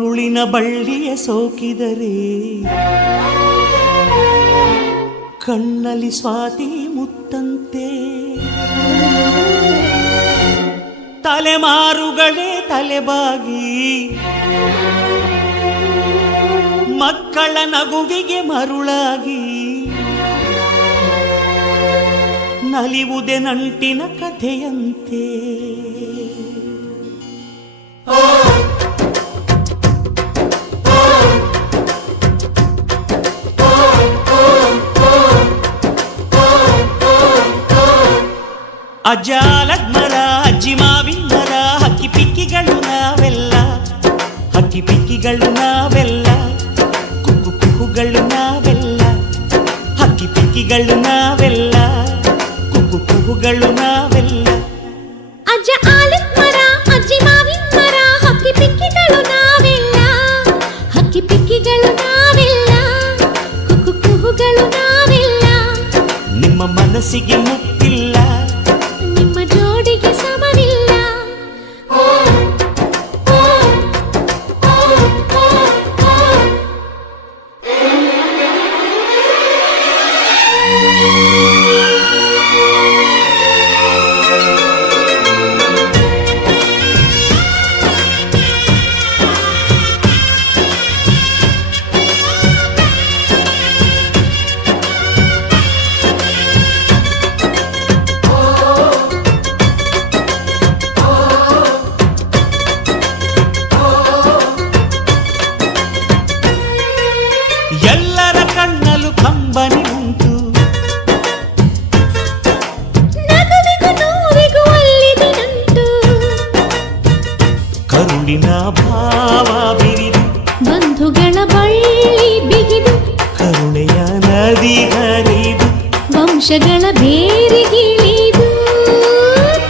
ಉರುಳಿನ ಬಳ್ಳಿಯ ಸೋಕಿದರೆ ಕಣ್ಣಲ್ಲಿ ಸ್ವಾತಿ ಮುತ್ತಂತೆ ತಲೆಮಾರುಗಳೇ ತಲೆಬಾಗಿ ಮಕ್ಕಳ ನಗುವಿಗೆ ಮರುಳಾಗಿ ನಲಿವುದೆ ನಂಟಿನ ಕಥೆಯಂತೆ ಅಜ್ಜಾಲದ ಮರ ಅಜ್ಜಿ ಮಾವಿನ ಮರ ಹಕ್ಕಿ ಪಿಕ್ಕಿಗಳು ನಾವೆಲ್ಲ ಹಕ್ಕಿ ಪಿಕ್ಕಿಗಳು ನಾವೆಲ್ಲ ಕುಕ್ಕು ಕುಹುಗಳು ನಾವೆಲ್ಲ ಹಕ್ಕಿ ಪಿಕ್ಕಿಗಳು ನಾವೆಲ್ಲ ಕುಕ್ಕು ಕುಹುಗಳು ನಾವೆಲ್ಲ ಅಜ್ಜ ಆಲದ ಮರ ಅಜ್ಜಿ ಮಾವಿನ ಮರ ಹಕ್ಕಿ ಪಿಕ್ಕಿಗಳು ನಾವೆಲ್ಲ ಹಕ್ಕಿ ಪಿಕ್ಕಿಗಳು ನಾವೆಲ್ಲ ಕುಕ್ಕು ಕುಹುಗಳು ನಾವೆಲ್ಲ ನಿಮ್ಮ ಮನಸ್ಸಿಗೆ ಮುಟ್ಟಿಲ್ಲ ನಿಮ್ಮ ಜೋಡಿಗೆ ಸಮವಿಲ್ಲ ಎಲ್ಲರ ಕಣ್ಣಲು ಕಂಬನಿ ಉಂಟು ನಗುವಿಗೂ ನೋವಿಗೂ ಅಲ್ಲಿದೆ ನಂಟು ಕರುಳಿನ ಭಾವ ಬಿರಿದು ಬಂಧುಗಳ ಬಳ್ಳಿ ಬಿಗಿದು ಕರುಣೆಯ ನದಿ ಹರಿದು ವಂಶಗಳ ಬೇರಿಗಿಳಿದು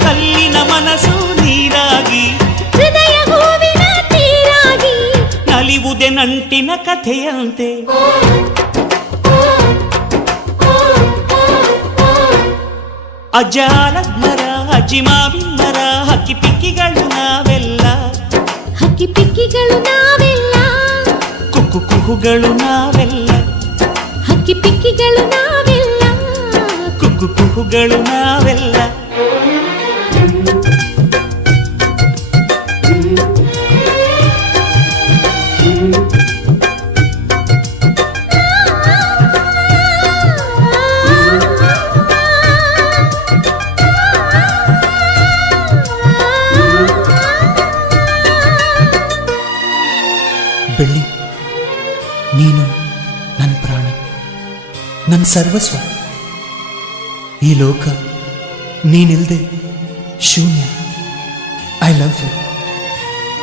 ಕಲ್ಲಿನ ಮನಸ್ಸು ನೀರಾಗಿ ಹೃದಯ ಹೂವಿನ ತೀರಾಗಿ ನಲಿವುದೆ ನಂಟಿನ ಕಥೆಯಂತೆ ಅಜ್ಜಾಲದ ಮರ ಅಜ್ಜಿ ಮಾವಿನ ಮರ ಹಕ್ಕಿ ಪಿಕ್ಕಿಗಳು ನಾವೆಲ್ಲ ಹಕ್ಕಿ ಪಿಕ್ಕಿಗಳು ನಾವೆಲ್ಲ ಕುಕ್ಕು ಕುಹುಗಳು ನಾವೆಲ್ಲ ಹಕ್ಕಿ ಪಿಕ್ಕಿಗಳು ನಾವೆಲ್ಲ ಕುಕ್ಕು ಕುಹುಗಳು ನಾವೆಲ್ಲ ಬೆಳ್ಳಿ, ನೀನು ನನ್ನ ಪ್ರಾಣ, ನನ್ನ ಸರ್ವಸ್ವ. ಈ ಲೋಕ ನೀನಿಲ್ದೆ ಶೂನ್ಯ. I love you,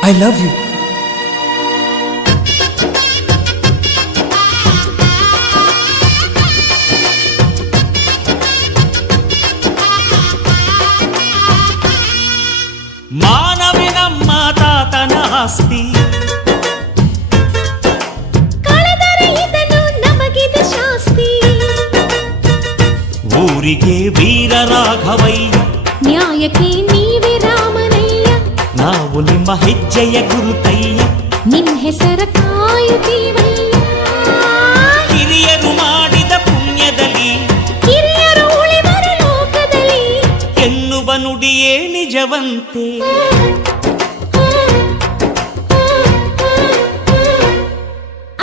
I love you. ಮಾನವೇ ನಮ್ಮ ತಾತನ ಆಸ್ತಿ, ಕಳೆದರೆ ಇದನ್ನು ನಮಗಿದೆ ಶಾಸ್ತಿ. ಊರಿಗೆ ವೀರ ರಾಘವಯ್ಯ, ನ್ಯಾಯಕ್ಕೆ ನೀವೇ ರಾಮನಯ್ಯ. ನಾವು ನಿಮ್ಮ ಹೆಜ್ಜೆಯ ಗುರುತಯ್ಯ. ನಿನ್ ಹೆಸರ ಕಾಯುತ್ತೀವಯ್ಯ. ಹಿರಿಯರು ಮಾಡಿದ ಪುಣ್ಯದಲ್ಲಿ ಕಿರಿಯರು ಉಳಿದರು ಲೋಕದಲ್ಲಿ ಎನ್ನುವ ನುಡಿಯೇ ನಿಜವಂತೆ.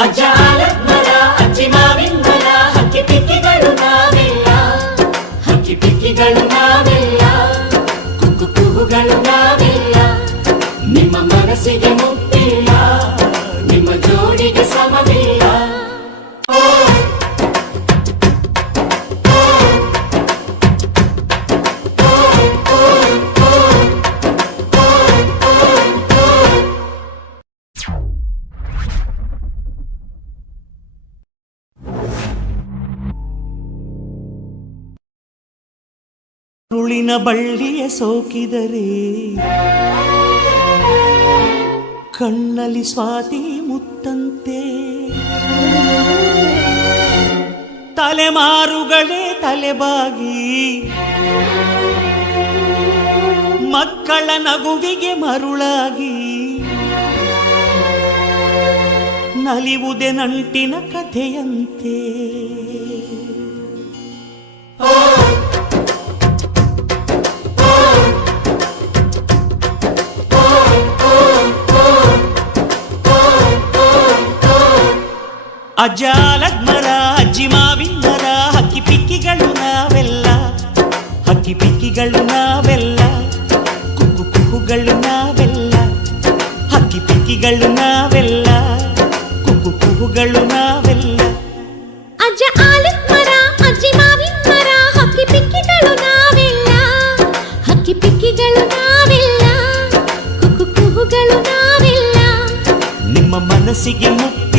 ಅಜ್ಜಾಲದ ಮರ ಅಜ್ಜಿ ಮಾವಿನ ಮರ ಹಕ್ಕಿ ಪಿಕ್ಕಿಗಳು ನಾವೆಲ್ಲ ಹಕ್ಕಿ ಪಿಕ್ಕಿಗಳು ನಾವೆಲ್ಲ ಕುಕ್ಕು ಕುಹುಗಳು ನಾವೆಲ್ಲ ನಿಮ್ಮ ಮನಸ್ಸಿಗೆ ಮುಟ್ಟಿಲ್ಲ ನಿಮ್ಮ ಜೋಡಿಗೆ ಸಮವಿಲ್ಲ. ಉರುಳಿನ ಬಳ್ಳಿಯ ಸೋಕಿದರೆ ಕಣ್ಣಲ್ಲಿ ಸ್ವಾತಿ ಮುತ್ತಂತೆ ತಲೆಮಾರುಗಳೇ ತಲೆಬಾಗಿ ಮಕ್ಕಳ ನಗುವಿಗೆ ಮರುಳಾಗಿ ನಲಿವುದೆ ನಂಟಿನ ಕಥೆಯಂತೆ. ಅಜ್ಜಾಲದ ಮರ ಅಜ್ಜಿ ಮಾವಿನ ಮರ ಹಕ್ಕಿ ಪಿಕ್ಕಿಗಳು ನಾವೆಲ್ಲ, ಹಕ್ಕಿ ಪಿಕ್ಕಿಗಳು ನಾವೆಲ್ಲ, ಕುಕ್ಕು ಕುಹುಗಳು ನಾವೆಲ್ಲ, ಹಕ್ಕಿ ಪಿಕ್ಕಿಗಳು ನಾವೆಲ್ಲ, ಕುಕ್ಕು ಕುಹುಗಳು ನಾವೆಲ್ಲ. ಅಜ್ಜ ಆಲದ ಮರ ಅಜ್ಜಿ ಮಾವಿನ ಮರ ಹಕ್ಕಿ ಪಿಕ್ಕಿಗಳು ನಾವೆಲ್ಲ, ಹಕ್ಕಿ ಪಿಕ್ಕಿಗಳು ನಾವೆಲ್ಲ, ಕುಹು ಕುಹುಗಳು ನಾವೆಲ್ಲ. ನಿಮ್ಮ ಮನಸ್ಸಿಗೆ ಮುಕ್ತ